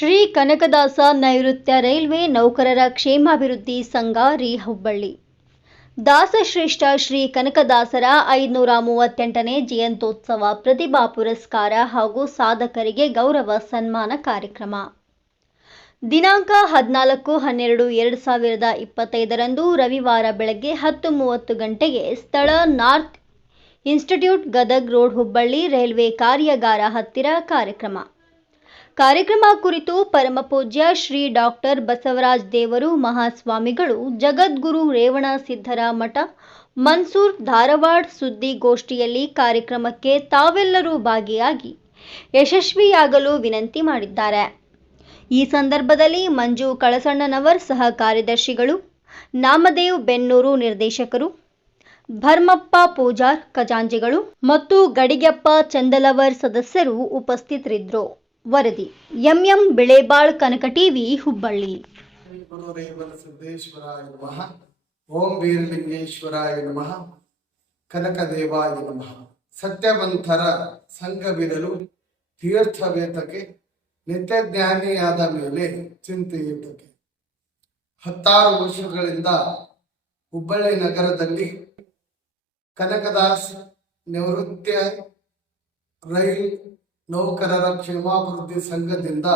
ಶ್ರೀ ಕನಕದಾಸ ನೈಋತ್ಯ ರೈಲ್ವೆ ನೌಕರರ ಕ್ಷೇಮಾಭಿವೃದ್ಧಿ ಸಂಘ ರಿ ಹುಬ್ಬಳ್ಳಿ. ದಾಸಶ್ರೇಷ್ಠ ಶ್ರೀ ಕನಕದಾಸರ ಐದುನೂರ ಮೂವತ್ತೆಂಟನೇ ಜಯಂತ್ಯೋತ್ಸವ ಪ್ರತಿಭಾ ಪುರಸ್ಕಾರ ಹಾಗೂ ಸಾಧಕರಿಗೆ ಗೌರವ ಸನ್ಮಾನ ಕಾರ್ಯಕ್ರಮ. ದಿನಾಂಕ ಹದಿನಾಲ್ಕು ಹನ್ನೆರಡು ಎರಡು ಸಾವಿರದ ಇಪ್ಪತ್ತೈದರಂದು ರವಿವಾರ ಬೆಳಗ್ಗೆ ಹತ್ತು ಮೂವತ್ತು ಗಂಟೆಗೆ ಸ್ಥಳ north institute Gadag road Hubballi railway ಕಾರ್ಯಾಗಾರ ಹತ್ತಿರ ಕಾರ್ಯಕ್ರಮ. ಕಾರ್ಯಕ್ರಮ ಕುರಿತು ಪರಮಪೂಜ್ಯ ಶ್ರೀ ಡಾಕ್ಟರ್ ಬಸವರಾಜ್ ದೇವರು ಮಹಾಸ್ವಾಮಿಗಳು ಜಗದ್ಗುರು ರೇವಣ ಸಿದ್ಧರ ಮಠ ಮನ್ಸೂರ್ ಧಾರವಾಡ ಸುದ್ದಿಗೋಷ್ಠಿಯಲ್ಲಿ ಕಾರ್ಯಕ್ರಮಕ್ಕೆ ತಾವೆಲ್ಲರೂ ಭಾಗಿಯಾಗಿ ಯಶಸ್ವಿಯಾಗಲು ವಿನಂತಿ ಮಾಡಿದ್ದಾರೆ. ಈ ಸಂದರ್ಭದಲ್ಲಿ ಮಂಜು ಕಳಸಣ್ಣನವರ್ ಸಹ ಕಾರ್ಯದರ್ಶಿಗಳು, ನಾಮದೇವ್ ಬೆನ್ನೂರು ನಿರ್ದೇಶಕರು, ಭರ್ಮಪ್ಪ ಪೂಜಾರ್ ಖಜಾಂಜಿಗಳು ಮತ್ತು ಗಡಿಗೆಪ್ಪ ಚಂದಲವರ್ ಸದಸ್ಯರು ಉಪಸ್ಥಿತರಿದ್ದರು. ವರದಿ. M M Belebal Kanaka TV, Hubballi. ಸಿದ್ದೇಶ್ವರಾಯ ನಮಃ. ಓಂ ವೀರಲಿಂಗೇಶ್ವರಾಯ ನಮಃ. ಕನಕದೇವಾಯ ನಮಃ. ಸತ್ಯವಂತರ ಸಂಘವಿರಲು ತೀರ್ಥವೇತಕ್ಕೆ ನಿತ್ಯ ಜ್ಞಾನಿಯಾದ ಮೇಲೆ ಚಿಂತೆಯಿದ್ದಕ್ಕೆ ಹತ್ತಾರು ವರ್ಷಗಳಿಂದ ಹುಬ್ಬಳ್ಳಿ ನಗರದಲ್ಲಿ ಕನಕದಾಸ್ ನಿವೃತ್ತಿ ರೈಲ್ ನೌಕರರ ಕ್ಷೇಮಾಭಿವೃದ್ಧಿ ಸಂಘದಿಂದ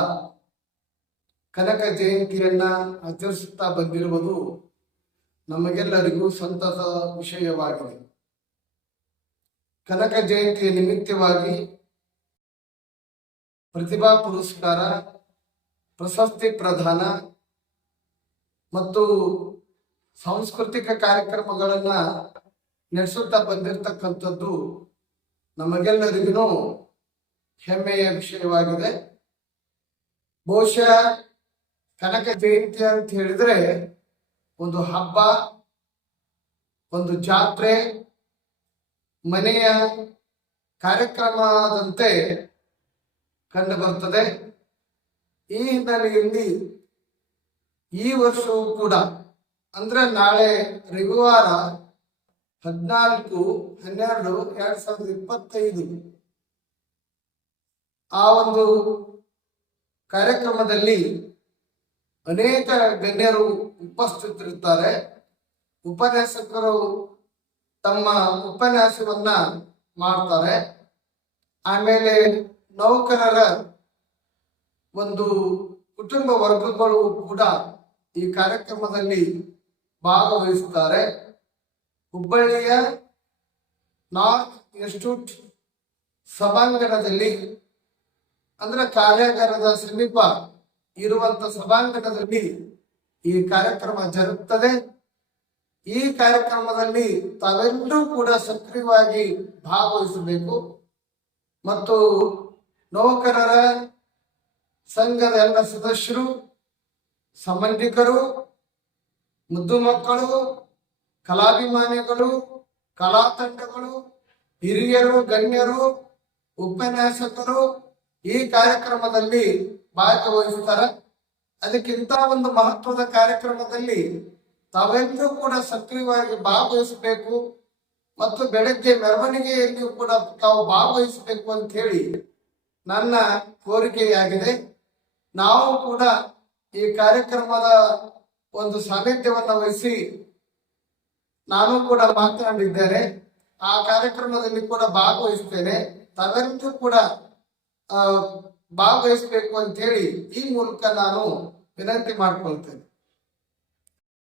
ಕನಕ ಜಯಂತಿಯನ್ನ ಆಚರಿಸುತ್ತಾ ಬಂದಿರುವುದು ನಮಗೆಲ್ಲರಿಗೂ ಸಂತಸ ವಿಷಯವಾಗಿದೆ. ಕನಕ ಜಯಂತಿಯ ನಿಮಿತ್ತವಾಗಿ ಪ್ರತಿಭಾ ಪುರಸ್ಕಾರ, ಪ್ರಶಸ್ತಿ ಪ್ರದಾನ ಮತ್ತು ಸಾಂಸ್ಕೃತಿಕ ಕಾರ್ಯಕ್ರಮಗಳನ್ನು ನಡೆಸುತ್ತಾ ಬಂದಿರತಕ್ಕಂಥದ್ದು ನಮಗೆಲ್ಲರಿಗೂ ಹೆಮ್ಮೆಯ ವಿಷಯವಾಗಿದೆ. ಬಹುಶಃ ಕನಕ ಜಯಂತಿ ಅಂತ ಹೇಳಿದ್ರೆ ಒಂದು ಹಬ್ಬ, ಒಂದು ಜಾತ್ರೆ, ಮನೆಯ ಕಾರ್ಯಕ್ರಮದಂತೆ ಕಂಡು ಬರ್ತದೆ ಈ ಹಿನ್ನೆಲೆಯಲ್ಲಿ ಈ ವರ್ಷವೂ ಕೂಡ, ಅಂದ್ರೆ ನಾಳೆ ರವಿವಾರ ಹದಿನಾಲ್ಕು, ಹನ್ನೆರಡು, ಎರಡ್ ಸಾವಿರದ ಇಪ್ಪತ್ತೈದು ಆ ಒಂದು ಕಾರ್ಯಕ್ರಮದಲ್ಲಿ ಅನೇಕ ಗಣ್ಯರು ಉಪಸ್ಥಿತರಿರ್ತಾರೆ ಉಪನ್ಯಾಸಕರು ತಮ್ಮ ಉಪನ್ಯಾಸವನ್ನ ಮಾಡ್ತಾರೆ. ಆಮೇಲೆ ನೌಕರರ ಒಂದು ಕುಟುಂಬ ವರ್ಗಗಳು ಕೂಡ ಈ ಕಾರ್ಯಕ್ರಮದಲ್ಲಿ ಭಾಗವಹಿಸುತ್ತಾರೆ. ಹುಬ್ಬಳ್ಳಿಯ ನಾರ್ತ್ ಇನ್ಸ್ಟಿಟ್ಯೂಟ್ ಸಭಾಂಗಣದಲ್ಲಿ ಅಂದ್ರೆ ಕಾರ್ಯಾಗಾರದ ಸಮೀಪ ಇರುವಂತ ಸಭಾಂಗಣದಲ್ಲಿ ಈ ಕಾರ್ಯಕ್ರಮ ಜರುಗುತ್ತದೆ ಈ ಕಾರ್ಯಕ್ರಮದಲ್ಲಿ ತಾವೆಲ್ಲರೂ ಕೂಡ ಸಕ್ರಿಯವಾಗಿ ಭಾಗವಹಿಸಬೇಕು. ಮತ್ತು ನೌಕರರ ಸಂಘದ ಎಲ್ಲ ಸದಸ್ಯರು ಸಂಬಂಧಿಕರು ಮುದ್ದು ಮಕ್ಕಳು, ಕಲಾಭಿಮಾನಿಗಳು, ಕಲಾತಂಡಗಳು, ಹಿರಿಯರು, ಗಣ್ಯರು, ಉಪನ್ಯಾಸಕರು ಈ ಕಾರ್ಯಕ್ರಮದಲ್ಲಿ ಭಾಗವಹಿಸ್ತಾರೆ. ಅದಕ್ಕಿಂತ ಒಂದು ಮಹತ್ವದ ಕಾರ್ಯಕ್ರಮದಲ್ಲಿ ತಾವೆಲ್ಲರೂ ಕೂಡ ಸಕ್ರಿಯವಾಗಿ ಭಾಗವಹಿಸಬೇಕು ಮತ್ತು ಬೆಳಗ್ಗೆ ಮೆರವಣಿಗೆಯಲ್ಲಿಯೂ ಕೂಡ ತಾವು ಭಾಗವಹಿಸಬೇಕು ಅಂತ ಹೇಳಿ ನನ್ನ ಕೋರಿಕೆಯಾಗಿದೆ. ನಾವು ಕೂಡ ಈ ಕಾರ್ಯಕ್ರಮದ ಒಂದು ಸಾನ್ನಿಧ್ಯವನ್ನ ವಹಿಸಿ ನಾನು ಕೂಡ ಮಾತನಾಡಿದ್ದೇನೆ. ಆ ಕಾರ್ಯಕ್ರಮದಲ್ಲಿ ಕೂಡ ಭಾಗವಹಿಸ್ತೇನೆ. ತಾವೆಲ್ಲರೂ ಕೂಡ ಭಾಗವಹಿಸಬೇಕು ಅಂತ ಹೇಳಿ ಈ ಮೂಲಕ ನಾನು ವಿನಂತಿ ಮಾಡ್ಕೊಳ್ತೇನೆ.